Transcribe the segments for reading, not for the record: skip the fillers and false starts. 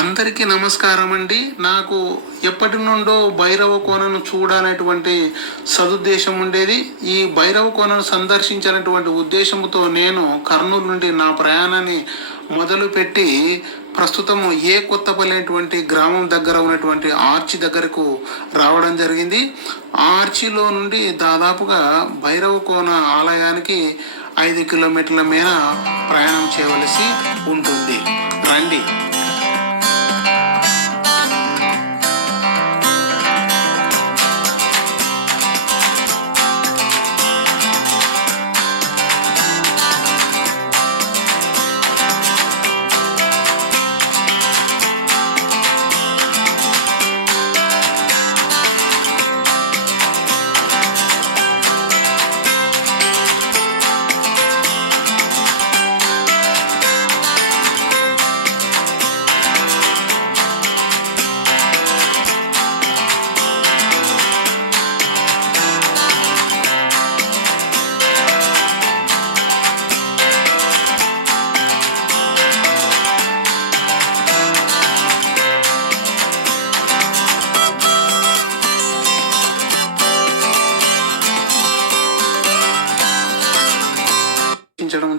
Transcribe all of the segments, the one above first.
అందరికీ నమస్కారం అండి. నాకు ఎప్పటి నుండో భైరవ కోనను చూడాలనేటువంటి సదుద్దేశం ఉండేది. ఈ భైరవ కోనను సందర్శించినటువంటి ఉద్దేశంతో నేను కర్నూలు నుండి నా ప్రయాణాన్ని మొదలుపెట్టి ప్రస్తుతం కొత్తపల్లి అనేటువంటి గ్రామం దగ్గర ఉన్నటువంటి ఆర్చి దగ్గరకు రావడం జరిగింది. ఆర్చిలో నుండి దాదాపుగా భైరవ కోన ఆలయానికి 5 కిలోమీటర్ల మేర ప్రయాణం చేయవలసి ఉంటుంది. రండి.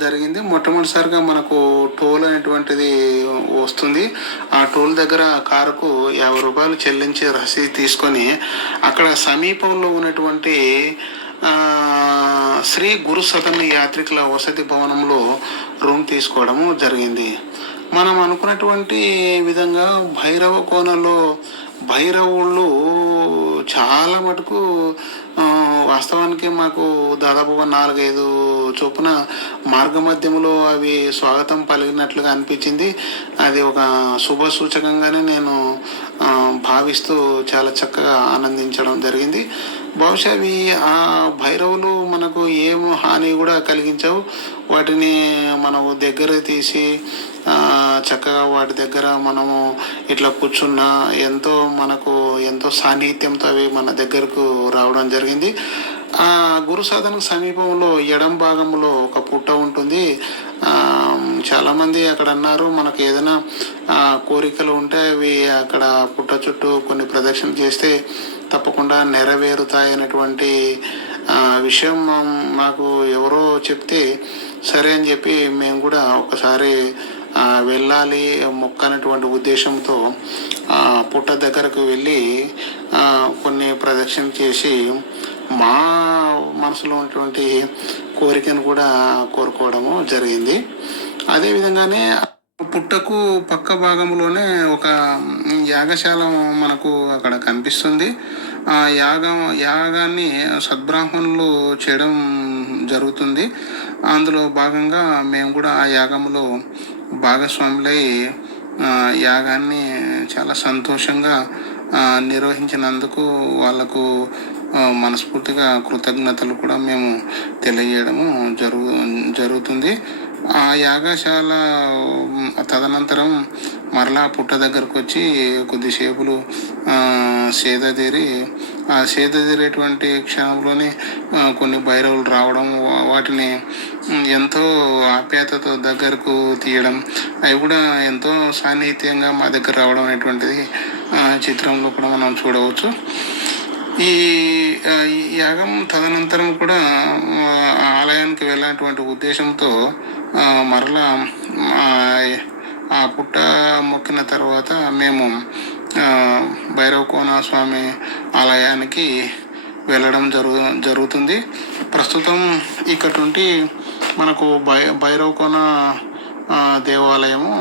జరిగింది. మొట్టమొదటిసారిగా మనకు టోల్ అనేటువంటిది వస్తుంది. ఆ టోల్ దగ్గర కారుకు 50 రూపాయలు చెల్లించి రసీదు తీసుకొని అక్కడ సమీపంలో ఉన్నటువంటి శ్రీ గురు సదన్ యాత్రికుల వసతి భవనంలో రూమ్ తీసుకోవడము జరిగింది. మనం అనుకున్నటువంటి విధంగా భైరవ కోనలో భైరవుళ్ళు చాలా మటుకు వాస్తవానికి మాకు దాదాపుగా 4-5 చొప్పున మార్గ మధ్యములో అవి స్వాగతం పలికినట్లుగా అనిపించింది. అది ఒక శుభ సూచకంగానే నేను భావిస్తూ చాలా చక్కగా ఆనందించడం జరిగింది. బహుశా అవి ఆ భైరవులు మనకు ఏం హాని కూడా కలిగించవు. వాటిని మనం దగ్గర తీసి చక్కగా వాటి దగ్గర మనము ఇట్లా కూర్చున్నా ఎంతో సాన్నిహిత్యంతో అవి మన దగ్గరకు రావడం జరిగింది. ఆ గురు సాధనకు సమీపంలో ఎడం భాగంలో ఒక పుట్ట ఉంటుంది. చాలామంది అక్కడ అన్నారు, మనకు ఏదైనా కోరికలు ఉంటే అవి అక్కడ పుట్ట చుట్టూ కొన్ని ప్రదక్షిణ చేస్తే తప్పకుండా నెరవేరుతాయి అనేటువంటి విషయం మాకు ఎవరో చెప్తే సరే అని చెప్పి మేము కూడా ఒకసారి వెళ్ళాలి మొక్క అనేటువంటి ఉద్దేశంతో పుట్ట దగ్గరకు వెళ్ళి కొన్ని ప్రదక్షిణ చేసి మా మనసులో ఉన్నటువంటి కోరికను కూడా కోరుకోవడము జరిగింది. అదేవిధంగానే పుట్టకు పక్క భాగంలోనే ఒక యాగశాల మనకు అక్కడ కనిపిస్తుంది. ఆ యాగాన్ని సద్బ్రాహ్మణులు చేయడం జరుగుతుంది. అందులో భాగంగా మేము కూడా ఆ యాగంలో భాగస్వాములై యాగాన్ని చాలా సంతోషంగా నిర్వహించినందుకు వాళ్ళకు మనస్ఫూర్తిగా కృతజ్ఞతలు కూడా మేము తెలియజేయడము జరుగుతుంది. ఆ యాగశాల తదనంతరం మరలా పుట్ట దగ్గరకు వచ్చి కొద్దిసేపులు సేదతీరి ఆ సేదతీరేటువంటి క్షణంలోనే కొన్ని భైరవులు రావడం, వాటిని ఎంతో ఆప్యాయతతో దగ్గరకు తీయడం, అవి కూడా ఎంతో సాన్నిహిత్యంగా మా దగ్గర రావడం అనేటువంటిది చిత్రంలో కూడా మనం చూడవచ్చు. ఈ యాగం తదనంతరం కూడా ఆలయానికి వెళ్ళినటువంటి ఉద్దేశంతో మరలా ఆ పుట్ట మొక్కిన తర్వాత మేము భైరవకోన స్వామి ఆలయానికి వెళ్ళడం జరుగుతుంది. ప్రస్తుతం ఇక్కడ నుండి మనకు భైరవకోన దేవాలయము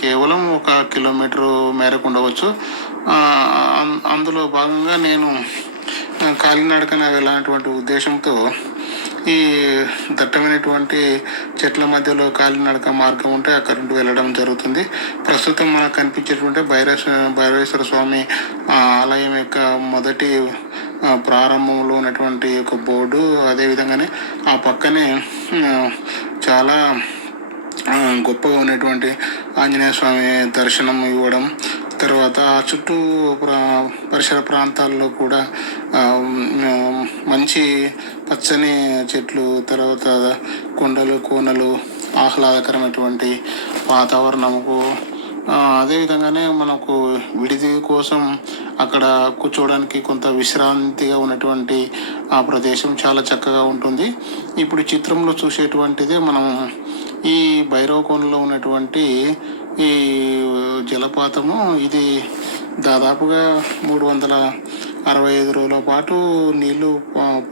కేవలం 1 కిలోమీటరు మేరకు ఉండవచ్చు. అందులో భాగంగా నేను కాలినడకన వెళ్ళినటువంటి ఉద్దేశంతో ఈ దట్టమైనటువంటి చెట్ల మధ్యలో కాలినడక మార్గం ఉంటే అక్కడి నుండి వెళ్ళడం జరుగుతుంది. ప్రస్తుతం మనకు కనిపించేటువంటి భైరవేశ్వర స్వామి ఆలయం యొక్క మొదటి ప్రారంభంలో ఉన్నటువంటి ఒక బోర్డు, అదేవిధంగానే ఆ పక్కనే చాలా గొప్పగా ఉన్నటువంటి ఆంజనేయ స్వామి దర్శనం ఇవ్వడం, తర్వాత చుట్టూ పరిసర ప్రాంతాల్లో కూడా మంచి పచ్చని చెట్లు, తర్వాత కొండలు కోనలు, ఆహ్లాదకరమైనటువంటి వాతావరణముకు అదేవిధంగానే మనకు విడిది కోసం అక్కడ కూర్చోవడానికి కొంత విశ్రాంతిగా ఉన్నటువంటి ఆ ప్రదేశం చాలా చక్కగా ఉంటుంది. ఇప్పుడు చిత్రంలో చూసేటువంటిదే మనం ఈ భైరవకోనలో ఉన్నటువంటి ఈ జలపాతము. ఇది దాదాపుగా 365 రోజుల పాటు నీళ్లు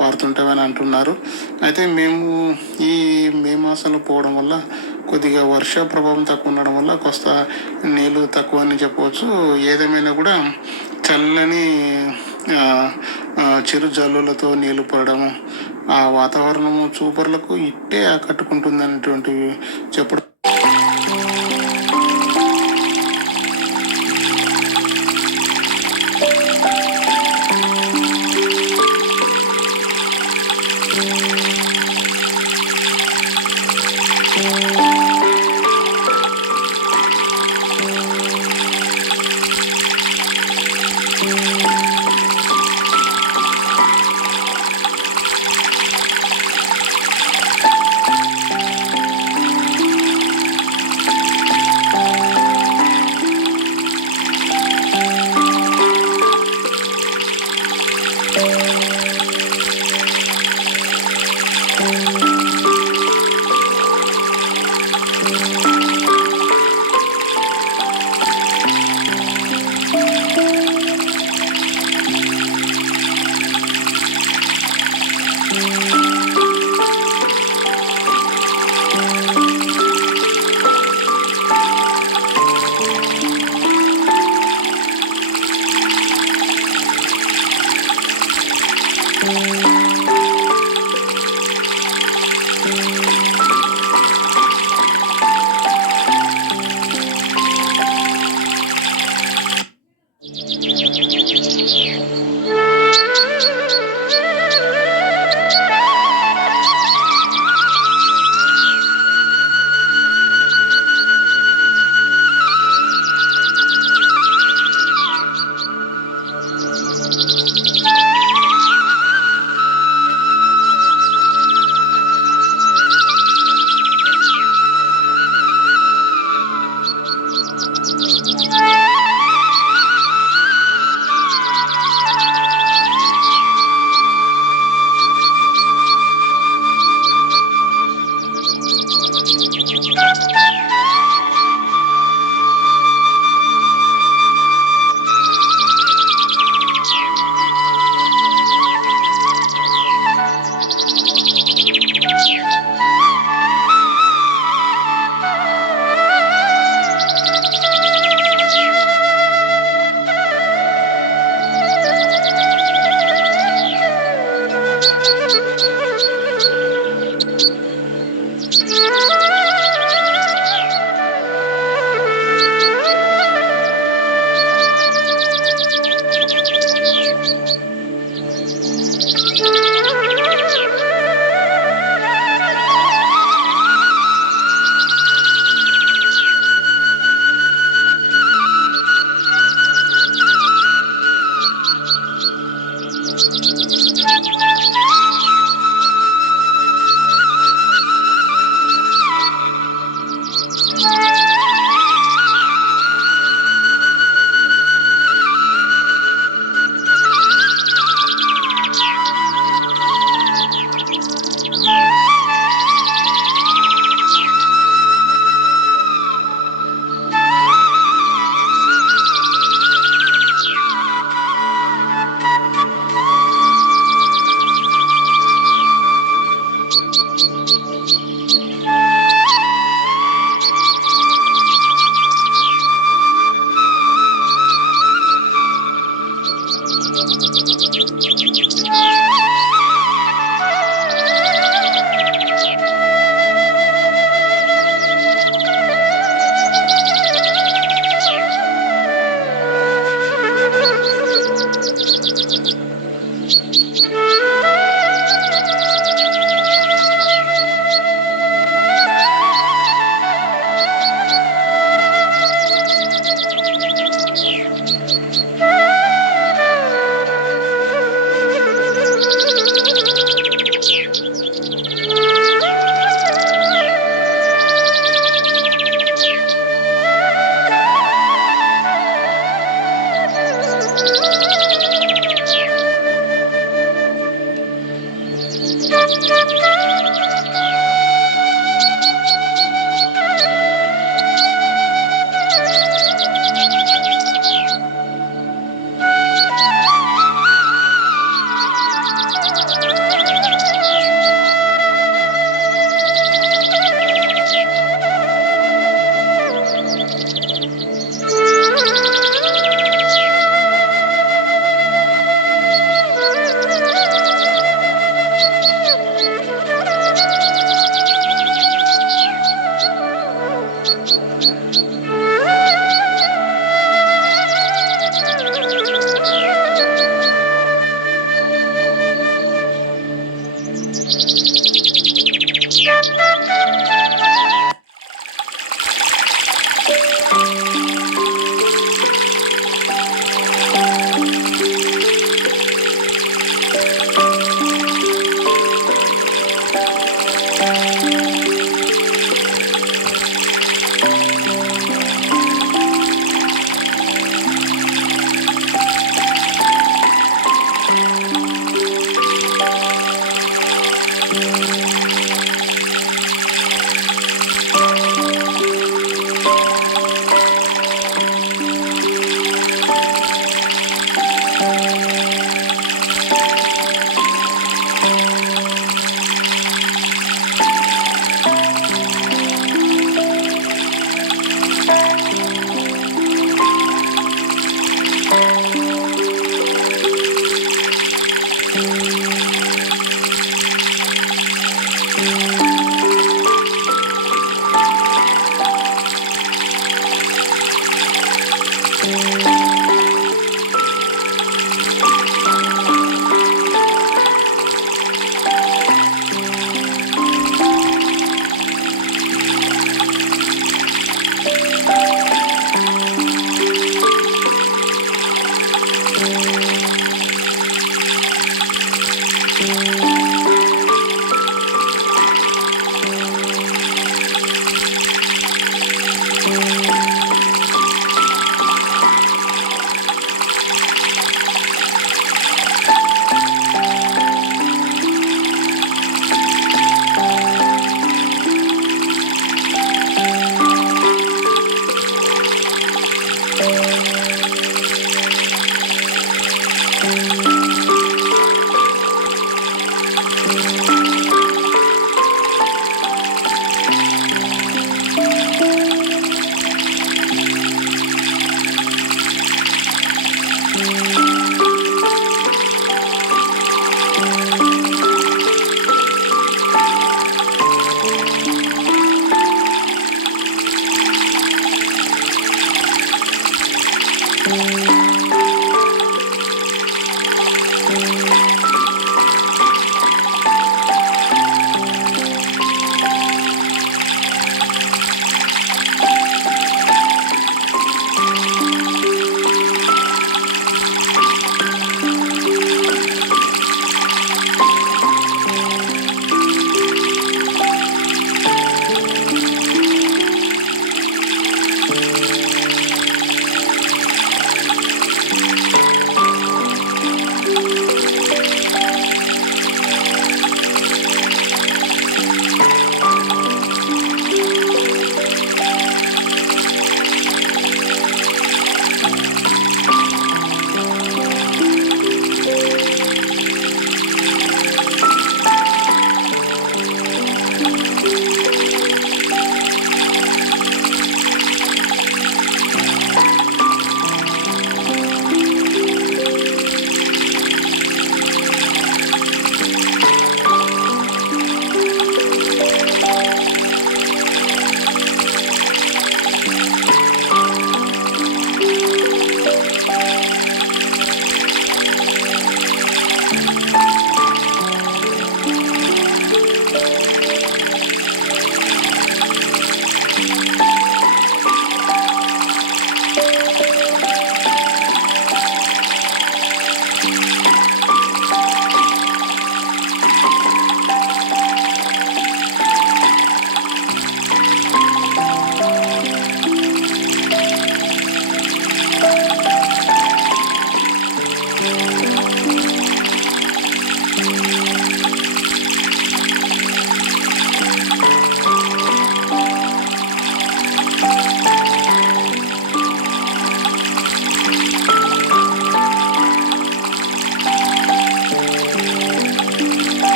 పారుతుంటామని అంటున్నారు. అయితే మేము ఈ మే మాసంలో పోవడం వల్ల కొద్దిగా వర్ష ప్రభావం తక్కువ ఉండడం వల్ల కొంత నీళ్ళు తక్కువ అని చెప్పవచ్చు. ఏదేమైనా కూడా చల్లని చిరు జల్లులతో నీళ్లు పడడము, ఆ వాతావరణము చూపర్లకు ఇట్టే ఆకట్టుకుంటుంది అనేటువంటి చెప్పడం.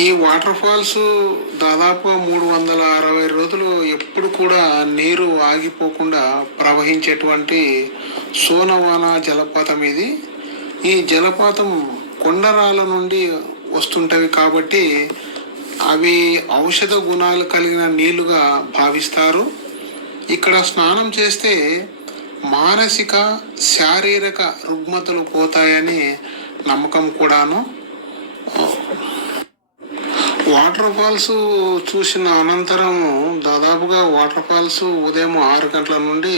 ఈ వాటర్ ఫాల్స్ దాదాపు 360 రోజులు ఎప్పుడు కూడా నీరు ఆగిపోకుండా ప్రవహించేటువంటి సోనవాన జలపాతం ఇది. ఈ జలపాతం కొండరాల నుండి వస్తుంటవి కాబట్టి అవి ఔషధ గుణాలు కలిగిన నీళ్లుగా భావిస్తారు. ఇక్కడ స్నానం చేస్తే మానసిక శారీరక రుగ్మతలు పోతాయని నమ్మకం కూడాను. వాటర్ ఫాల్స్ చూసిన అనంతరం దాదాపుగా వాటర్ ఫాల్స్ ఉదయం 6 గంటల నుండి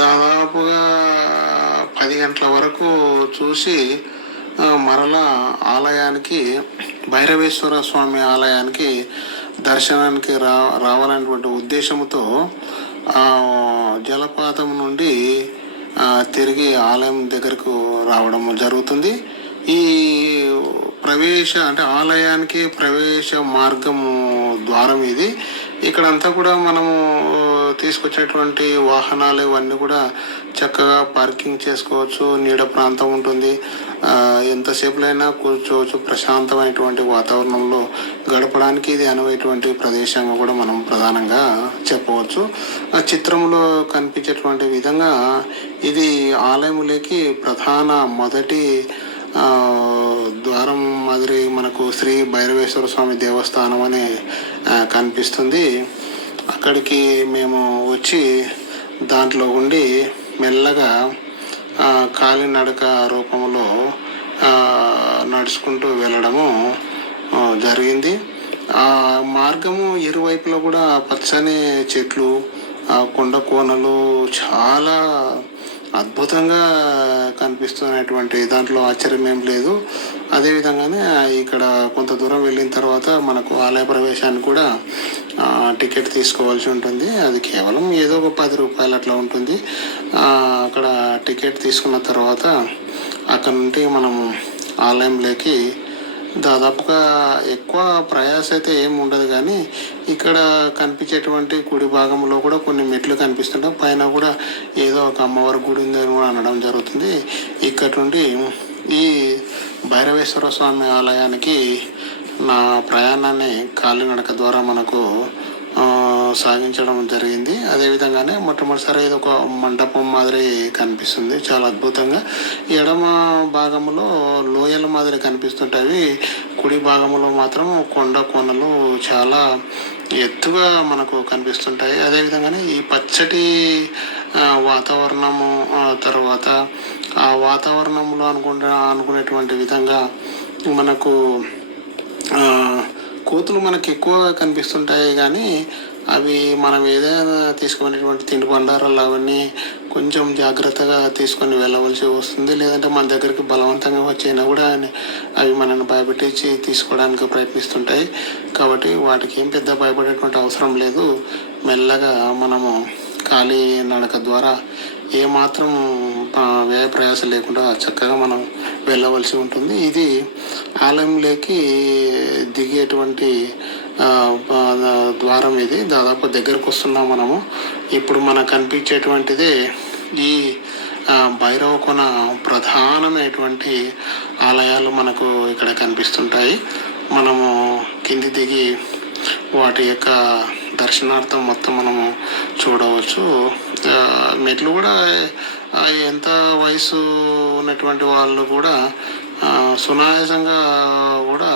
దాదాపుగా 10 గంటల వరకు చూసి మరలా ఆలయానికి భైరవేశ్వర స్వామి ఆలయానికి దర్శనానికి రావాలనేటువంటి ఉద్దేశంతో జలపాతం నుండి తిరిగి ఆలయం దగ్గరకు రావడం జరుగుతుంది. ఈ అంటే ఆలయానికి ప్రవేశ మార్గము ద్వారం ఇది. ఇక్కడంతా కూడా మనము తీసుకొచ్చేటువంటి వాహనాలు ఇవన్నీ కూడా చక్కగా పార్కింగ్ చేసుకోవచ్చు. నీడ ప్రాంతం ఉంటుంది. ఎంతసేపులైనా కూర్చోవచ్చు. ప్రశాంతమైనటువంటి వాతావరణంలో గడపడానికి ఇది అనువైనటువంటి ప్రదేశంగా కూడా మనం ప్రధానంగా చెప్పవచ్చు. ఆ చిత్రంలో కనిపించేటువంటి విధంగా ఇది ఆలయంలోకి ప్రధాన మొదటి ద్వారం మాదిరి మనకు శ్రీ భైరవేశ్వర స్వామి దేవస్థానం అని కనిపిస్తుంది. అక్కడికి మేము వచ్చి దాంట్లో ఉండి మెల్లగా కాలినడక రూపంలో నడుచుకుంటూ వెళ్ళడము జరిగింది. ఆ మార్గము ఇరువైపులో కూడా పచ్చని చెట్లు, కొండ కోనలు చాలా అద్భుతంగా కనిపిస్తున్నటువంటి దాంట్లో ఆశ్చర్యం ఏం లేదు. అదేవిధంగానే ఇక్కడ కొంత దూరం వెళ్ళిన తర్వాత మనకు ఆలయ ప్రవేశానికి కూడా టికెట్ తీసుకోవాల్సి ఉంటుంది. అది కేవలం ఏదో ఒక 10 రూపాయలు అట్లా ఉంటుంది. అక్కడ టికెట్ తీసుకున్న తర్వాత అక్కడ నుండి మనం ఆలయంలోకి దాదాపుగా ఎక్కువ ప్రయాస అయితే ఏమి ఉండదు, కానీ ఇక్కడ కనిపించేటువంటి కుడి భాగంలో కూడా కొన్ని మెట్లు కనిపిస్తుంటాయి. పైన కూడా ఏదో ఒక అమ్మవారి గుడి ఉందని కూడా అనడం జరుగుతుంది. ఇక్కడ నుండి ఈ భైరవేశ్వర స్వామి ఆలయానికి నా ప్రయాణాన్ని కాలినడక ద్వారా మనకు సాగించడం జరిగింది. అదేవిధంగానే మొట్టమొదటిసారి ఇది ఒక మండపం మాదిరి కనిపిస్తుంది, చాలా అద్భుతంగా. ఎడమ భాగంలో లోయల మాదిరి కనిపిస్తుంటాయి. కుడి భాగంలో మాత్రం కొండ కోనలు చాలా ఎత్తుగా మనకు కనిపిస్తుంటాయి. అదేవిధంగానే ఈ పచ్చటి వాతావరణము తర్వాత ఆ వాతావరణంలో అనుకునేటువంటి విధంగా మనకు కోతులు మనకి ఎక్కువగా కనిపిస్తుంటాయి, కానీ అవి మనం ఏదైనా తీసుకునేటువంటి తిండి బండారాలు అవన్నీ కొంచెం జాగ్రత్తగా తీసుకొని వెళ్ళవలసి వస్తుంది. లేదంటే మన దగ్గరికి బలవంతంగా వచ్చైనా కూడా అవి మనల్ని భయపెట్టించి తీసుకోవడానికి ప్రయత్నిస్తుంటాయి. కాబట్టి వాటికి ఏం పెద్ద భయపడేటువంటి అవసరం లేదు. మెల్లగా మనము ఖాళీ నడక ద్వారా ఏమాత్రం వ్యయ ప్రయాస లేకుండా చక్కగా మనం వెళ్ళవలసి ఉంటుంది. ఇది ఆలయంలోకి దిగేటువంటి ద్వారం. ఇది దాదాపు దగ్గరకు వస్తున్నాం మనము. ఇప్పుడు మనకు కనిపించేటువంటిదే ఈ భైరవకొన ప్రధానమైనటువంటి ఆలయాలు మనకు ఇక్కడ కనిపిస్తుంటాయి. మనము కింది దిగి వాటి యొక్క దర్శనార్థం మొత్తం మనము చూడవచ్చు. మెట్లు కూడా ఎంత వయసు ఉన్నటువంటి వాళ్ళు కూడా సునాయాసంగా కూడా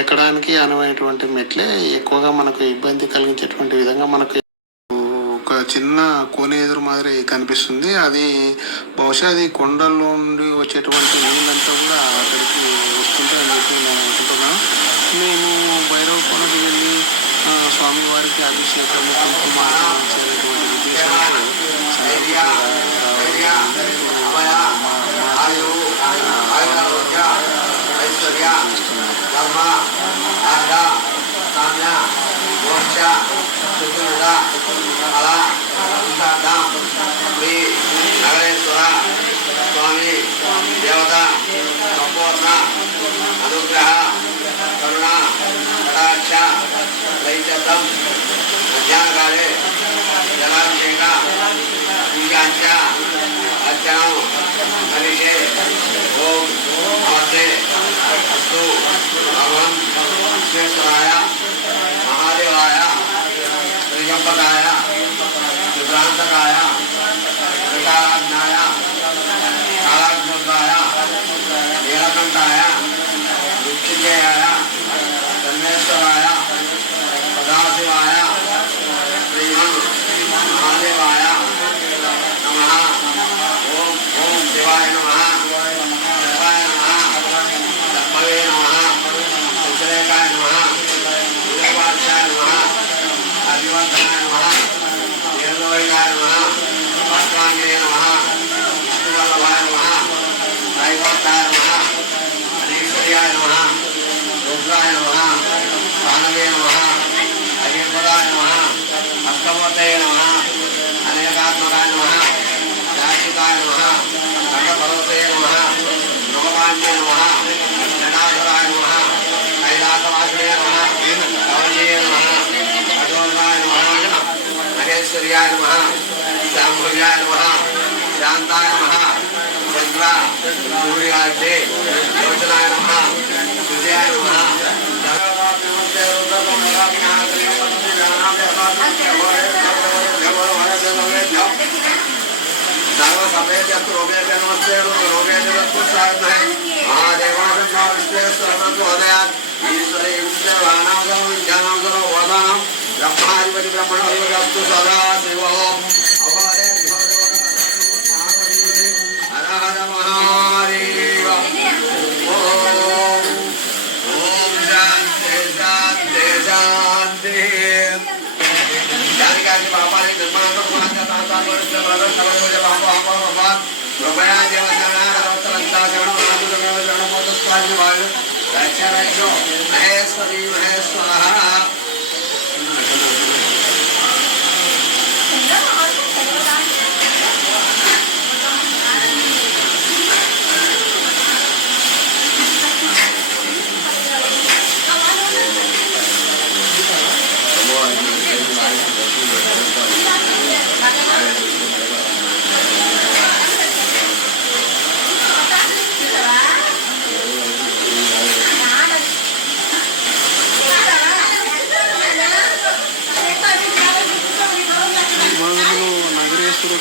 ఎక్కడానికి అనువైనటువంటి మెట్లే. ఎక్కువగా మనకు ఇబ్బంది కలిగించేటువంటి విధంగా మనకు ఒక చిన్న కోనేరు మాదిరి కనిపిస్తుంది. అది బహుశా అది కొండల్లో నుండి వచ్చేటువంటి నీళ్ళంతా కూడా అక్కడికి వస్తుంటే అని చెప్పి నేను అనుకుంటున్నాను. మేము భైరవకొనకు వెళ్ళి స్వామివారికి అభిషేకం కుంకుమార్చనేటువంటి ఉద్దేశంతో స్వామి దేవత సంపూర్ణ అనుగ్రహ కరుణ కటాక్ష వైద్యం మధ్యాహ్నకాలే జలాభిషేక పూజాంచ అర్చనం హరిషే ఓం నమస్తే అస్తు భగవన్ విశ్వేశ్వరాయ మహాదేవాయ త్రిజంబకాయ త్రిభ్రాంతకాయ త్రికారాజ్ఞాయ కాళాగ్నుర్గాయ నీలకంఠాయ మృత్యుంజయాయ సన్నేశ్వరాయ సదాశివాయ శ్రీమన్ మహాదేవాయ నమః. ఓం ఓం శివాయ నమః, శివాయ నమః, ధర్మవే నమః, ఉత్తరేకాయ నమః, ఉదయవార్షాయ నమః, అభివర్ధనాయ నమః, నీలలోహితాయ నమః, వస్త్రాంగేయ నమః, విష్ణువల్లభాయ నమః, రైవతాయ నమః, అనీశ్వర్యాయ నమః, రుద్రాయ నమః, భానవే నమః, అయ్యపదాయ నమః, అష్టమూర్తయే నమః, అనేకాత్మకాయ నమః, యాచికాయ నమః, ఖండపర్వతయే నమః, నవమాన్యే నమః, జనాధరాయ सूर्याय नमः शाम्भुजाय नमः शांताय नमः चंद्र सूर्याय योजनाय नमः सूर्याय नमः सर्व समेत रोगे नमस्ते रोगे महादेवादयात ईश्वरे ब्रह्माधिपति ब्रह्मणस्तु सदा शिव हर हर महादेव ओम शांति शांति शांति कृपया महेश्वरी महेश्वर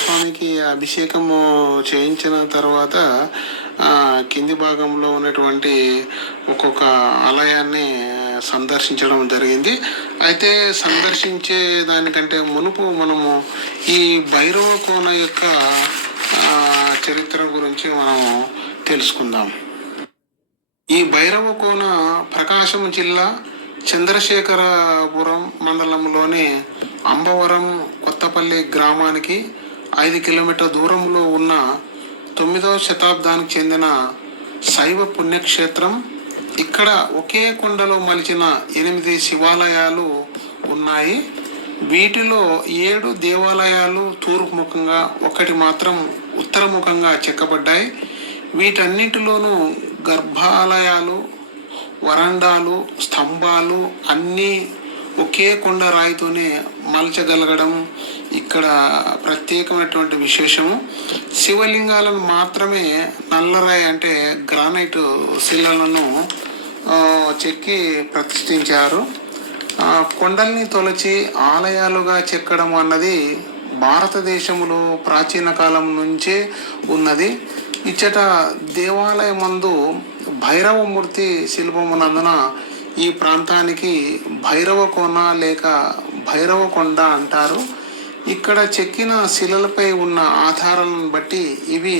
స్వామికి అభిషేకము చేయించిన తర్వాత కింది భాగంలో ఉన్నటువంటి ఒక్కొక్క ఆలయాన్ని సందర్శించడం జరిగింది. అయితే సందర్శించే దానికంటే మునుపు మనము ఈ భైరవ కోన యొక్క చరిత్ర గురించి మనము తెలుసుకుందాం. ఈ భైరవ కోన ప్రకాశం జిల్లా చంద్రశేఖరపురం మండలంలోని అంబవరం కొత్తపల్లి గ్రామానికి 5 కిలోమీటర్ల దూరంలో ఉన్న 9వ శతాబ్దానికి చెందిన శైవ పుణ్యక్షేత్రం. ఇక్కడ ఒకే కొండలో మలిచిన 8 శివాలయాలు ఉన్నాయి. వీటిలో 7 దేవాలయాలు తూర్పు ముఖంగా, 1 మాత్రం ఉత్తరముఖంగా చెక్కబడ్డాయి. వీటన్నిటిలోనూ గర్భాలయాలు, వరండాలు, స్తంభాలు అన్నీ ఒకే కొండ రాయితోనే మలచగలగడం ఇక్కడ ప్రత్యేకమైనటువంటి విశేషము. శివలింగాలను మాత్రమే నల్లరాయి అంటే గ్రానైట్ శిలలను చెక్కి ప్రతిష్ఠించారు. కొండల్ని తొలచి ఆలయాలుగా చెక్కడం అన్నది భారతదేశంలో ప్రాచీన కాలం నుంచే ఉన్నది. ఇచ్చట దేవాలయమందు భైరవమూర్తి శిల్పమునందున ఈ ప్రాంతానికి భైరవ కోన లేక భైరవ కొండ అంటారు. ఇక్కడ చెక్కిన శిలలపై ఉన్న ఆధారాలను బట్టి ఇవి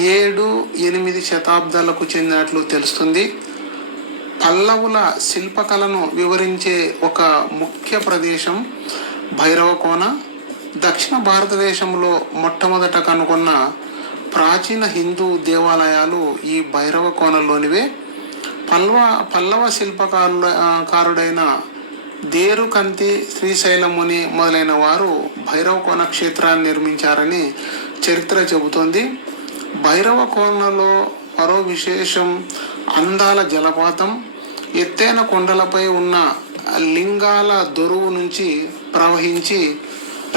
7-8 శతాబ్దాలకు చెందినట్లు తెలుస్తుంది. పల్లవుల శిల్పకళను వివరించే ఒక ముఖ్య ప్రదేశం భైరవ కోన. దక్షిణ భారతదేశంలో మొట్టమొదట కనుగొన్న ప్రాచీన హిందూ దేవాలయాలు ఈ భైరవ కోనలోనివే. పల్లవ శిల్పకారుడైన దేరుకంతి, శ్రీశైలముని మొదలైన వారు భైరవ కోన క్షేత్రాన్ని నిర్మించారని చరిత్ర చెబుతోంది. భైరవ కోనలో మరో విశేషం అందాల జలపాతం. ఎత్తైన కొండలపై ఉన్న లింగాల దొరువు నుంచి ప్రవహించి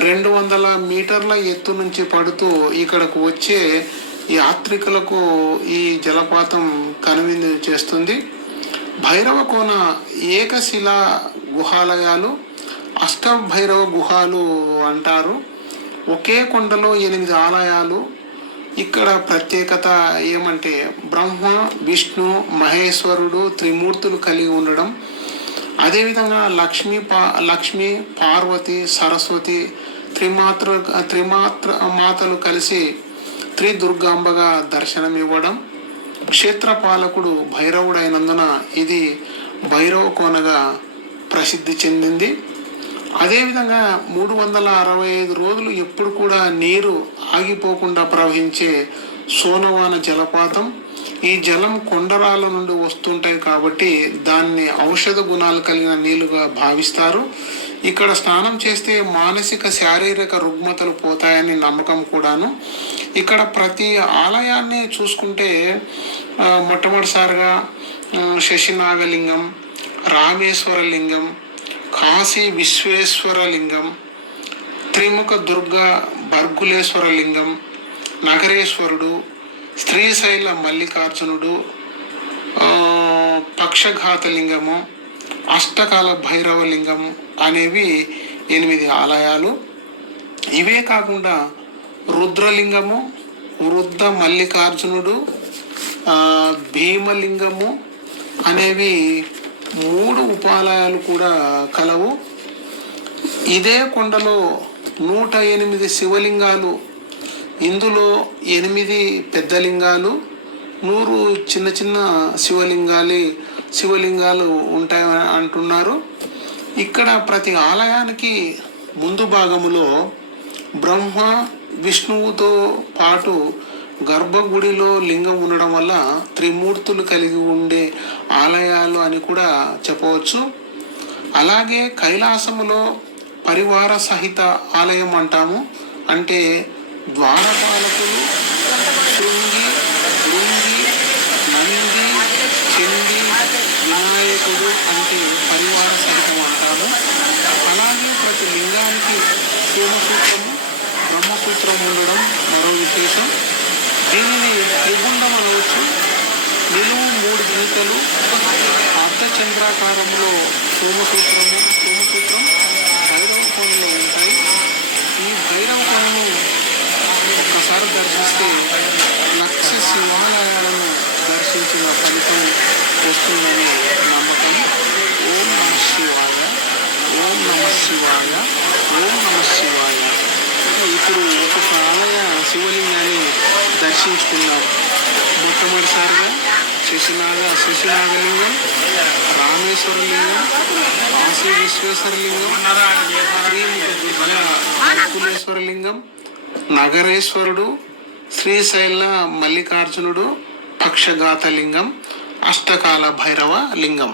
200 మీటర్ల ఎత్తు నుంచి పడుతూ ఇక్కడకు వచ్చే యాత్రికులకు ఈ జలపాతం కనువిందు చేస్తుంది. భైరవ కోన ఏకశిలా గుహాలయాలు, అష్టభైరవ గుహాలు అంటారు. ఒకే కొండలో 8 ఆలయాలు. ఇక్కడ ప్రత్యేకత ఏమంటే బ్రహ్మ, విష్ణు, మహేశ్వరుడు త్రిమూర్తులు కలిగి ఉండడం. అదేవిధంగా లక్ష్మి, పార్వతి, సరస్వతి త్రిమాత్ర మాతలు కలిసి త్రిదుర్గాంబగా దర్శనమివ్వడం. క్షేత్రపాలకుడు భైరవుడైనందున ఇది భైరవ కోనగా ప్రసిద్ధి చెందింది. అదేవిధంగా 365 రోజులు ఎప్పుడు కూడా నీరు ఆగిపోకుండా ప్రవహించే సోనవాన జలపాతం. ఈ జలం కొండరాల నుండి వస్తుంటాయి కాబట్టి దాన్ని ఔషధ గుణాలు కలిగిన నీళ్లుగా భావిస్తారు. ఇక్కడ స్నానం చేస్తే మానసిక శారీరక రుగ్మతలు పోతాయని నమ్మకం కూడాను. ఇక్కడ ప్రతి ఆలయాన్ని చూసుకుంటే మొట్టమొదటిసారిగా శశినాగలింగం, రామేశ్వర లింగం, కాశీ విశ్వేశ్వర లింగం, త్రిముఖ దుర్గా బర్గులేశ్వర లింగం, నగరేశ్వరుడు, శ్రీశైల మల్లికార్జునుడు, పక్షఘాత లింగము, అష్టకాల భైరవ లింగం అనేవి 8 ఆలయాలు. ఇవే కాకుండా రుద్రలింగము, వృద్ధ మల్లికార్జునుడు, భీమలింగము అనేవి 3 ఉపాలయాలు కూడా కలవు. ఇదే కొండలో 108 శివలింగాలు, ఇందులో 8 పెద్ద లింగాలు, 100 చిన్న చిన్న శివలింగాలు ఉంటాయని అంటున్నారు. ఇక్కడ ప్రతి ఆలయానికి ముందు భాగములో బ్రహ్మ విష్ణువుతో పాటు గర్భగుడిలో లింగం ఉండడం వల్ల త్రిమూర్తులు కలిగి ఉండే ఆలయాలు అని కూడా చెప్పవచ్చు. అలాగే కైలాసములో పరివార సహిత ఆలయం అంటాము. అంటే ద్వారపాలకులు శృంగి, లుంగి, నంది, చండి, వినాయకుడు అంటే పరివార సహితం అంటాము. అలాగే ప్రతి లింగానికి సోమసూత్రము, బ్రహ్మసూత్రం ఉండడం మరో విశేషం. దీనిని త్రిగుండం అనవచ్చు. నిలువు 3 గీతలు అర్ధచంద్రాకారంలో సోమసూత్రం భైరవ కోణంలో ఉంటాయి. ఈ భైరవ కోణము ఒక్కసారి దర్శిస్తే 1,00,000 శివాలయాలను దర్శించిన ఫలితం వస్తుందని నమ్మకం. ఓం నమః శివాయ, ఓం నమః శివాయ, ఓం నమః శివాయ. ఇప్పుడు ఒక్కొక్క ఆలయ శివలింగాన్ని దర్శించుకున్నాం. మొట్టమొదటిసారిగా శశినాగలింగం, రామేశ్వర లింగం, కాశీ విశ్వేశ్వర లింగం, శ్రీకులేశ్వర లింగం, నగరేశ్వరుడు, శ్రీశైల మల్లికార్జునుడు, పక్షఘాత లింగం, అష్టకాల భైరవ లింగం.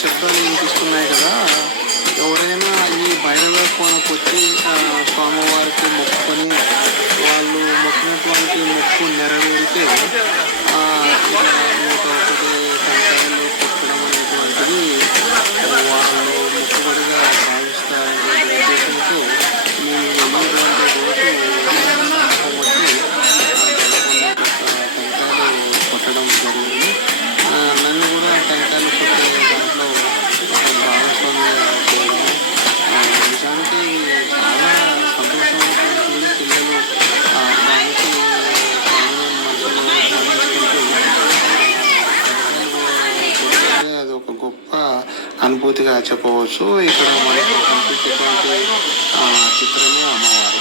శబ్దాలు వినిపిస్తున్నాయి కదా, ఎవరైనా ఈ భైరవ కోనకు వచ్చి స్వామివారికి మొక్కుకొని వాళ్ళు మొక్కినటువంటి మొక్కు నెరవేరితే ఇలా 101 టెంకాయలు కొట్టడం అనేటువంటిది వాళ్ళు మొక్కుబడిగా భావిస్తారనేటువంటి ఉద్దేశంతో మేము వెళ్ళినటువంటి రోజు వచ్చి టెంకాయలు కొట్టడం జరిగింది. నన్ను కూడా టెంకాయలు కొట్టే దాంట్లో భాగస్వామిగా చేయడం నిజానికి చాలా సంతోషం అనిపించింది. పిల్లలు స్వామికి మనసులో ధ్యానించుకుంటూ కొడితే అది ఒక గొప్ప అనుభూతిగా చెప్పవచ్చు. ఇక్కడ మనకు కనిపించేటువంటి చిత్రమే అమ్మవారు.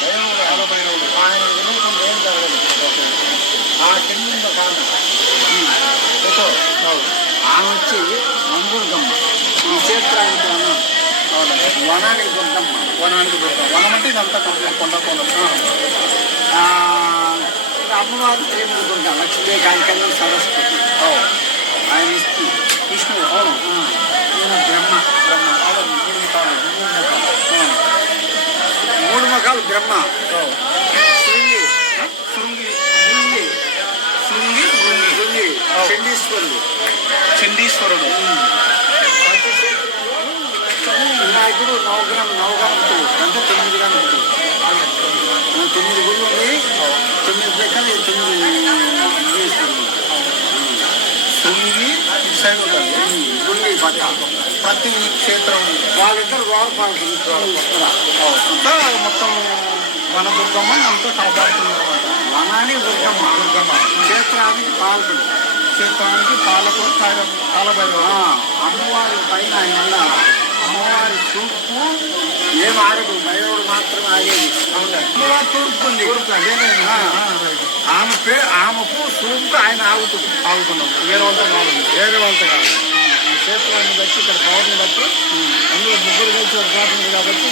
ఆమె వచ్చి మందుర్గమ్మ ఈ క్షేత్రానికి వనానికి దుర్గమ్మ. వనానికి దొరుకుతాం. వనం అంటే ఇదంతా కంప్లీట్ కొండ అమ్మవారు శ్రీమతి దుర్గ లక్ష్మీ కాంకల్య సరస్వతి ఆయన ఇస్తూ విష్ణువు. అవును. ఈయన బ్రహ్మ. మూడు ముఖాలు బ్రహ్మ. శృంగి శృంగి శృంగి శృంగి చండీశ్వరుడు. చండీశ్వరుడు. వినాయకుడు నవగణపతులు అంటే 9 గణపతులు. 9 గుళ్ళు ఉన్నాయి. 9 ప్రకారం 9 శృంగి ఇటు సైడ్ ఉంటుంది. గుళ్ళు పట్ట ప్రతి క్షేత్రం వాళ్ళిద్దరు వారపాలకులు. అంతా మొత్తం వన దుర్గమ్మ అంతా కాపాడుతున్నారు అనమాట. వనాన్ని దుర్గమ్మ. క్షేత్రానికి పాలకుడు. క్షేత్రానికి పాలకు కాలభైరవ. అమ్మవారి పైన ఆయన వల్ల అమ్మవారి తూర్పు ఏం ఆగదు, భైరవుడు మాత్రమే ఆగేది. అమ్మవారి తూర్పు ఉంది. ఆమెకు తూర్పు ఆయన ఆగుతున్నాం. వేరే వాళ్ళతో కావాలి. కాదు. ఈ క్షేత్రాన్ని బట్టి ఇక్కడ పవర్ని బట్టి అందులో ముగ్గురు కలిసి ఒక పాట ఉంది కాబట్టి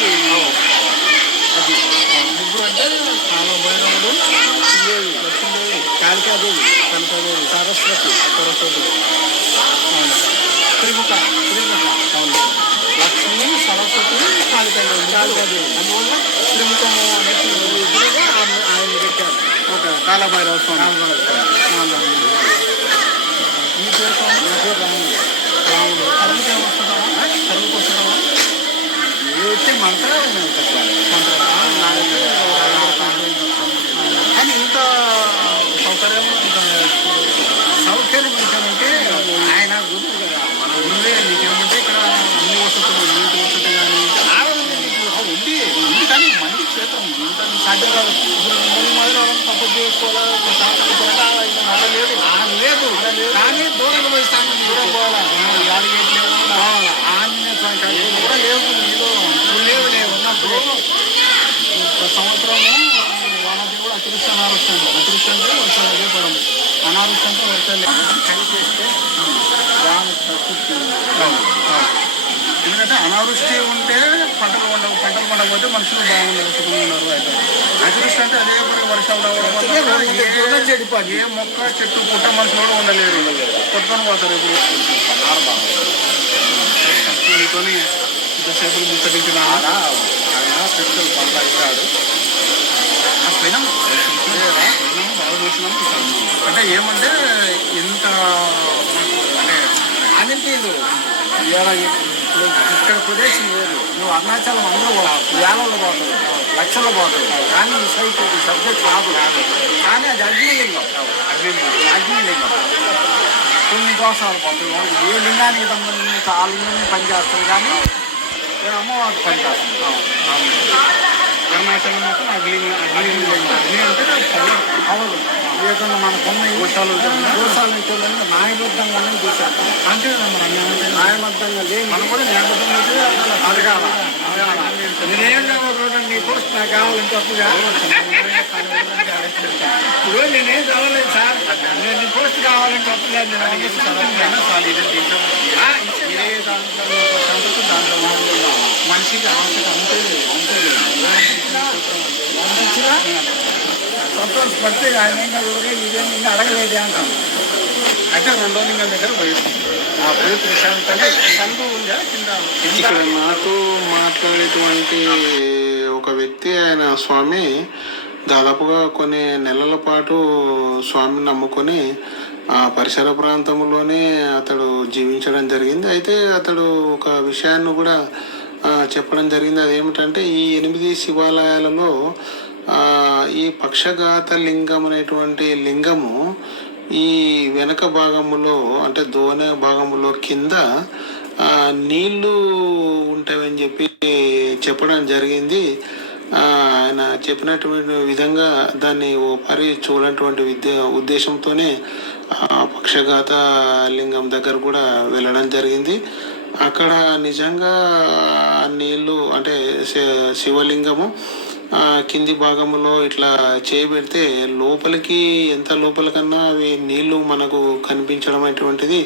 అది ముగ్గురు అంటే కాలభైరవుడు, లక్ష్మీదేవి, కాళికాదేవి, సరస్వతి, త్రిముఖ. అవును, లక్ష్మి, సరస్వతి, కాళికాదేవి. అందువల్ల త్రిముఖము అనేది ఇద్దరుగా ఆయన పెట్టారు. ఓకే. కాలభైరవ స్వామి. మీ పేరు స్వామి? నా పేరు రాముడు. రాముడు. కరువుకి ఏమొస్తుందా? కరువుకి వస్తుందా? ఏ మంత్రాలు కానీ ఇంత సౌకర్యం ఏంటంటే ఆయన గుర్తు కదా. ఉండే నీకేమంటే ఇక్కడ అన్ని వసతులు, నీటి వసతి కానీ ఉంది కానీ మంచి క్షేత్రం ఇంత సాధ్యం కాదు. ఇప్పుడు మొదలు సపోర్ట్ చేసుకోవాలి. లేదు కానీ దూరం పోయి స్థానం దూరం పోవాలా? ఆంజనేయ స్వామి కూడా లేవు. లేవు ఉన్నప్పుడు సంవత్సరము వానదేవుడు అతిరిష్ట అనారుష్టం. అతిరిష్ట అంటే వర్షాలు అదేపడం, అనారుష్టం అంటే వర్షాలు కలిపేస్తే ఎందుకంటే అనావృష్టి ఉంటే పంటలు పండకపోతే మనుషులు బాగున్నారు, సుఖంగా ఉన్నారు. అయితే అతివృష్టి అంటే అదే వర్షాలు రావడం వల్ల చెడిపోయి ఏ మొక్క చెట్టు పుట్ట మనుషులు కూడా ఉండలేరు, కొట్టుకొని పోతారు. ఇప్పుడు మీతో ఇంతసేపు ముచ్చటించిన పెట్రోల్ పంప్ అయినాడు. పోయినాం బాగా చూసినాం. అంటే ఏమంటే ఎంత అంటే అనిపించదు. ఇక్కడ ప్రదేశం లేదు. నువ్వు అరుణాచలం అందరూ వేలలో పోతావు, లక్షల్లో పోతావు. కానీ ఈ సైట్ సబ్జెక్ట్ రాదు. కానీ అది అగ్నిలింగం. అగ్నిలింగం కొన్ని దోషాలు పోతాయి. ఏ లింగానికి సంబంధించి ఆ లింగం పనిచేస్తుంది, కానీ అమ్మవారికి పనిచేస్తుంది. అరుణాచలం మాత్రం అగ్ని అంటే అవును. ఏదన్నా మనకున్న దోషాలు దోషాలు ఉంటుందని న్యాయబద్ధంగా చూశారు. అంటే మరి న్యాయబద్ధంగా లేని మనం కూడా న్యాయబద్ధంగా అడగాల. నేనేం కావాలి, నీ పోస్ట్ నాకు కావాలని తప్పుగా. ఇప్పుడు నేనేం చదవలేదు సార్, నేను నీ పోస్ట్ కావాలని తప్పుగా. మనిషికి ఆవశ్యక అంతే సంతోషపడితే ఆయన ఏం కాదు, ఇదేం ఇంకా అడగలేదే అంటాను. అయితే రెండో లింగం దగ్గర పోయి పవిత్ర సందు ఉందా కింద ఇక్కడ నాతో మాట్లాడేటువంటి ఒక వ్యక్తి, ఆయన స్వామి దాదాపుగా కొన్ని నెలల పాటు స్వామిని నమ్ముకొని ఆ పరిసర ప్రాంతంలోనే అతడు జీవించడం జరిగింది. అయితే అతడు ఒక విషయాన్ని కూడా చెప్పడం జరిగింది. అదేమిటంటే ఈ 8 శివాలయాలలో ఈ పక్షఘాత లింగం అనేటువంటి లింగము ఈ వెనక భాగములో, అంటే దోనె భాగములో కింద నీళ్లు ఉంటాయని చెప్పి చెప్పడం జరిగింది. ఆయన చెప్పినటువంటి విధంగా దాన్ని ఓపారి చూడనటువంటి ఉద్దేశంతోనే పక్షఘాత లింగం దగ్గర కూడా వెళ్ళడం జరిగింది. అక్కడ నిజంగా నీళ్లు, అంటే శివలింగము కింది భాగంలో ఇట్లా చేయబెడితే లోపలికి, ఎంత లోపలికన్నా అవి నీళ్లు మనకు కనిపించడం అటువంటిది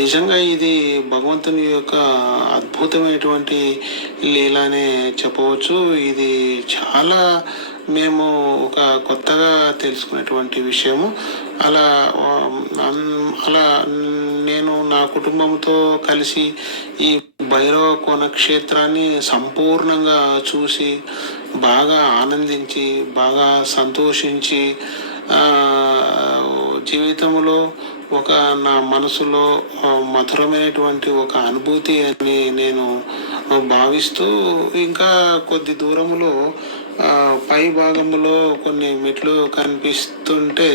నిజంగా ఇది భగవంతుని యొక్క అద్భుతమైనటువంటి లీలానే చెప్పవచ్చు. ఇది చాలా మేము ఒక కొత్తగా తెలుసుకునేటువంటి విషయము. అలా నేను నా కుటుంబంతో కలిసి ఈ భైరవ కోన క్షేత్రాన్ని సంపూర్ణంగా చూసి బాగా ఆనందించి, బాగా సంతోషించి, జీవితంలో ఒక నా మనసులో మధురమైనటువంటి ఒక అనుభూతి అని నేను భావిస్తూ, ఇంకా కొద్ది దూరములో పై భాగంలో కొన్ని మెట్లు కనిపిస్తుంటే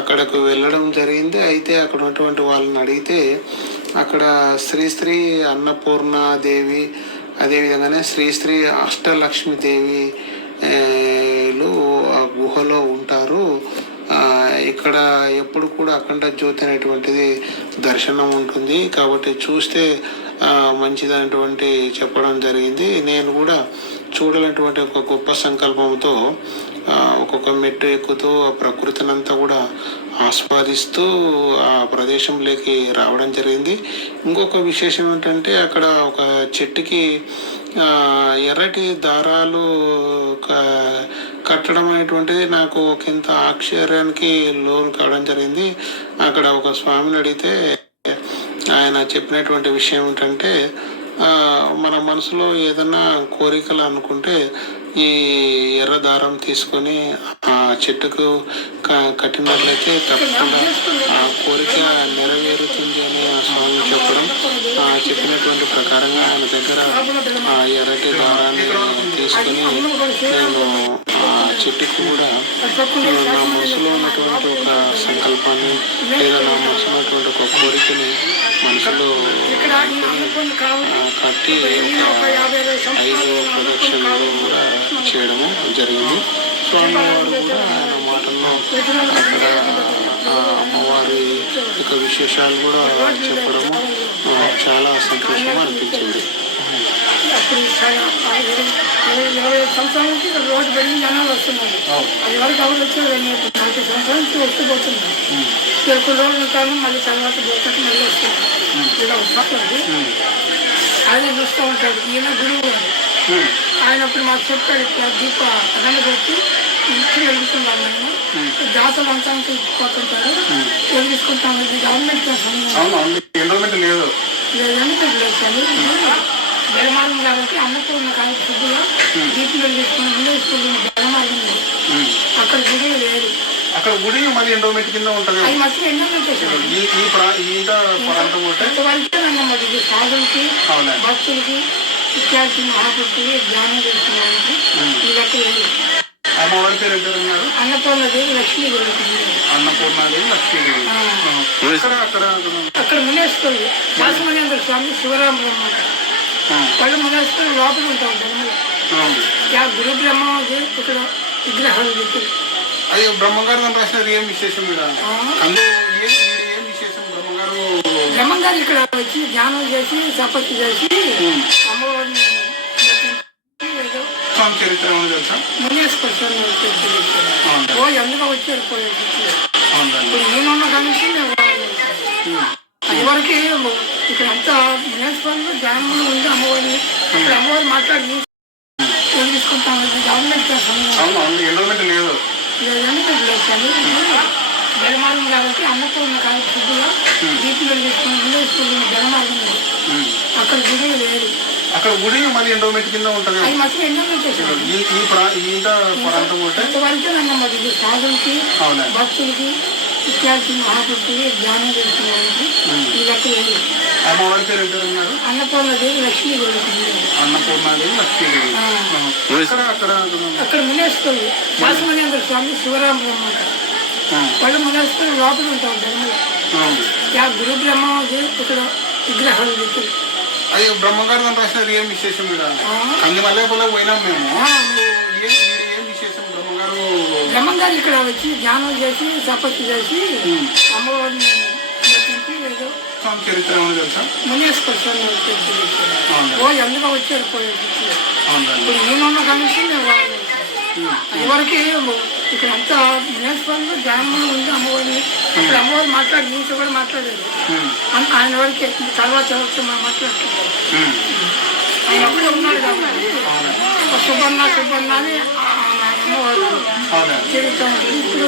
అక్కడకు వెళ్ళడం జరిగింది. అయితే అక్కడ ఉన్నటువంటి వాళ్ళని అడిగితే అక్కడ శ్రీ అన్నపూర్ణాదేవి, అదేవిధంగానే శ్రీ అష్టలక్ష్మీదేవిలు ఆ గుహలో ఉంటారు. ఇక్కడ ఎప్పుడు కూడా అఖండ జ్యోతి అనేటువంటిది దర్శనం ఉంటుంది, కాబట్టి చూస్తే మంచిదనేటువంటి చెప్పడం జరిగింది. నేను కూడా చూడాలనేటువంటి ఒక గొప్ప సంకల్పంతో ఒక్కొక్క మెట్టు ఎక్కుతూ ఆ ప్రకృతిని అంతా కూడా ఆస్వాదిస్తూ ఆ ప్రదేశంలోకి రావడం జరిగింది. ఇంకొక విశేషం ఏంటంటే అక్కడ ఒక చెట్టుకి ఎర్రటి దారాలు కట్టడం అనేటువంటిది నాకు ఒకంత ఆశ్చర్యానికి లోను కావడం జరిగింది. అక్కడ ఒక స్వామిని అడిగితే ఆయన చెప్పినటువంటి విషయం ఏంటంటే మన మనసులో ఏదైనా కోరికలు అనుకుంటే ఈ ఎర్ర దారం తీసుకొని ఆ చెట్టుకు కట్టినట్లయితే తప్పకుండా ఆ కోరిక నెరవేరుతుంది అని ఆ స్వామి చెప్పడం, చెప్పినటువంటి ప్రకారంగా ఆయన దగ్గర ఆ ఎర్రటి దారాన్ని తీసుకొని నేను ఆ చెట్టుకు కూడా నా మనసులో ఉన్నటువంటి ఒక సంకల్పాన్ని, లేదా నా మనసులో ఉన్నటువంటి ఒక కోరికని మనసులో కట్టి 5 ప్రదక్షిణలు కూడా చేయడము జరిగింది. స్వామివారు కూడా ఆయన మాటల్లో అక్కడ అమ్మవారి యొక్క విశేషాలు కూడా చెప్పడము చాలా సంతోషం అనిపించింది. అప్పుడు చాలా 20 సంవత్సరాల నుంచి ఇక్కడ రోడ్డు పెరిగి జనాలు వస్తున్నారు. అది వరకు ఎవరు వచ్చారు 40 సంవత్సరాల నుంచి వస్తూ పోతున్నారు. కొన్ని రోజులు ఉంటాను, మళ్ళీ తర్వాత దొరకట్టు మళ్ళీ వస్తున్నారు. ఇలా వస్తుంది. ఆయన చూస్తూ ఉంటాడు. ఈయన గురువు గారు. ఆయన అప్పుడు మాకు చెప్పాడు, దీప అదన పెట్టి ఇంటికి వెళ్తున్నాను నేను, జాతర అంతానికి పోతుంటారు, తీసుకుంటాను. గవర్నమెంట్ లేదంటే బెలమార్గం కాబట్టి అన్నపూర్ణ కాదు ఫుడ్గా దీపంలో తీసుకుని ముందేసుకున్న బెలమార్గం లేదు. అక్కడ గుడి లేదు. అక్కడ గుడి మళ్ళీ ఎండోమెంట్ కింద ఉంటుంది. అది మొత్తం ఎండోమెంట్ ఇంతవరకేనన్నమాట. ఇది సాధులకి, భక్తులకి, విద్యార్థి మహాపురుషులకి ధ్యానం చేసుకున్నానికి ఇది అక్కడ లేదు. అమ్మవారి పేరు ఎంత ఉన్నారు? అన్నపూర్ణదేవి, లక్ష్మీదేవి. అన్నపూర్ణదేవి, లక్ష్మీదేవి. అక్కడ మునేశ్వరుడు శాసమనేంద్ర స్వామి, శివరామ బ్రహ్మ వాళ్ళు మునేశ్వరుడు లోపల ఉంటాం బ్రహ్మలో. గురు బ్రహ్మ ఇక్కడ విగ్రహాలు పెట్టి. అయ్యో బ్రహ్మగారు అని రాసినారు. ఏం విశేషం? బ్రహ్మంగారు ఇక్కడ వచ్చి ధ్యానం చేసి తపస్సు చేసి అమ్మవారిని చరిత్ర మునేశ్వర స్వామి పోయి అందులో వచ్చారు. పోయేది ఇప్పుడు నేనున్న కలిసి అది వరకు ఇక్కడ అంతా మునేశ్వరంలో ధ్యానంలో ఉంది అమ్మవారిని. ఇక్కడ అమ్మవారు మాట్లాడి తీసుకుంటాం. గవర్నమెంట్ లేదు. బెలమార్గం కాబట్టి అన్నపూర్ణ కాదు ఫుడ్గా దీపంలో తీసుకుని ముందేసుకుని వెళ్ళిన జనమార్గం లేదు. అక్కడ గుడి లేదు. అక్కడ గుడి మళ్ళీ ఎండోమెంట్ కింద ఉంటుంది. అది మొత్తం ఎండోమెంట్ ఇంత ప్రాంతం ఉంటే ఇంతవరకే నమ్మదు. ఇది సాధులకి భక్తులకి విద్యార్థి మహాపురుషులకి ధ్యానం చేసుకునేవారికి ఇది అక్కడ లేదు. అమ్మవారి పేరు ఎంత ఉన్నారు? అన్నపూర్ణదేవి లక్ష్మీదేవి. అన్నపూర్ణదేవి లక్ష్మీదేవి. అక్కడ మునేశ్వరులు శాసమనేంద్ర స్వామి శివరామ బ్రహ్మ వాళ్ళు మునేశ్వరులు లోపల ఉంటారు ధర్మలో. గురు బ్రహ్మ ఇక్కడ విగ్రహాలు పెట్టి. అయ్యో బ్రహ్మంగారు అని రాసినారు. ఏం విశేషం? కంది మల్లెపల్లి పోయినాం మేము. ఏం విశేషం? బ్రహ్మంగారు ఇక్కడ వచ్చి ధ్యానం చేసి తపస్సు చేసి అమ్మవారిని ఏదో చరిత్ర ఏమైనా తెలుసా? మునేశ్వర స్వామి పోయి అందులో వచ్చారు. ఇప్పుడు ఈయన కలిసి మేము రావాలి. ఎవరికి ఇక్కడ అంతా మునేశ్వరంలో ధ్యానంలో ఉంది అమ్మవారిని. ఇప్పుడు అమ్మవారు మాట్లాడి నీతో కూడా మాట్లాడారు. ఆయన వరకే తర్వాత ఎవరితో మాట్లాడుతున్నారు. ఆయన అప్పుడే ఉన్నాడు కాబట్టి సుబర్ణ అని అమ్మవారు చెబుతూ ఉంటుంది. ఇప్పుడు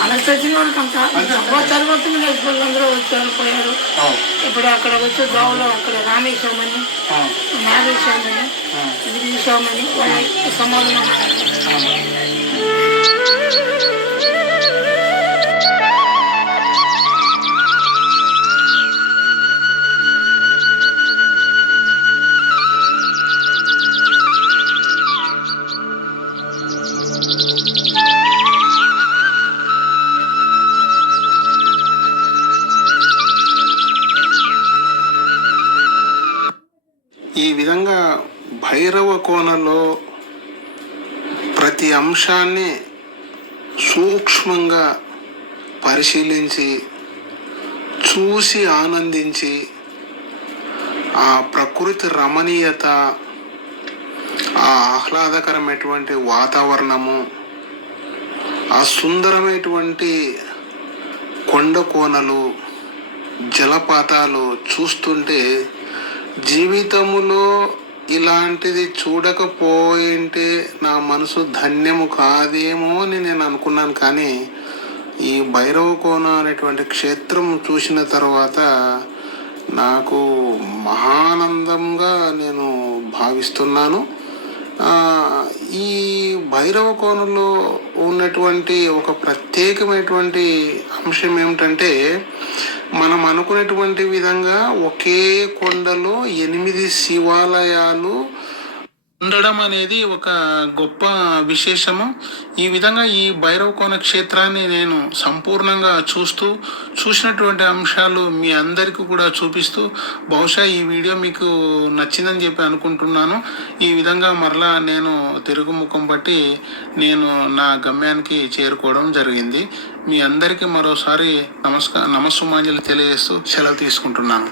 మనకు తెచ్చిన వాళ్ళకి అంతా తర్వాత మునేశ్వరులు అందరూ వచ్చారు పోయారు. ఇప్పుడు అక్కడ వచ్చే గోవులో అక్కడ రామేశ్వరం అని నాగేశ్వరం అని గిరీశ్వరం అని వాళ్ళ సమాధానం. ఈ విధంగా భైరవ కోనలో ప్రతి అంశాన్ని సూక్ష్మంగా పరిశీలించి చూసి ఆనందించి ఆ ప్రకృతి రమణీయత, ఆ ఆహ్లాదకరమైనటువంటి వాతావరణము, ఆ సుందరమైనటువంటి కొండ కోనలు, జలపాతాలు చూస్తుంటే జీవితములో ఇలాంటిది చూడకపోయింటే నా మనసు ధన్యము కాదేమో అని నేను అనుకున్నాను. కానీ ఈ భైరవ కోన అనేటువంటి క్షేత్రం చూసిన తర్వాత నాకు మహానందంగా నేను భావిస్తున్నాను. ఈ భైరవ కోనలో ఉన్నటువంటి ఒక ప్రత్యేకమైనటువంటి అంశం ఏమిటంటే, మనం అనుకునేటువంటి విధంగా ఒకే కొండలో 8 శివాలయాలు ఉండడం అనేది ఒక గొప్ప విశేషము. ఈ విధంగా ఈ భైరవ కోన క్షేత్రాన్ని నేను సంపూర్ణంగా చూసినటువంటి అంశాలు మీ అందరికీ కూడా చూపిస్తూ, బహుశా ఈ వీడియో మీకు నచ్చిందని చెప్పి అనుకుంటున్నాను. ఈ విధంగా మరలా నేను తిరుగుముఖం బట్టి నేను నా గమ్యానికి చేరుకోవడం జరిగింది. మీ అందరికీ మరోసారి నమస్సుమాంజలి తెలియజేస్తూ సెలవు తీసుకుంటున్నాను.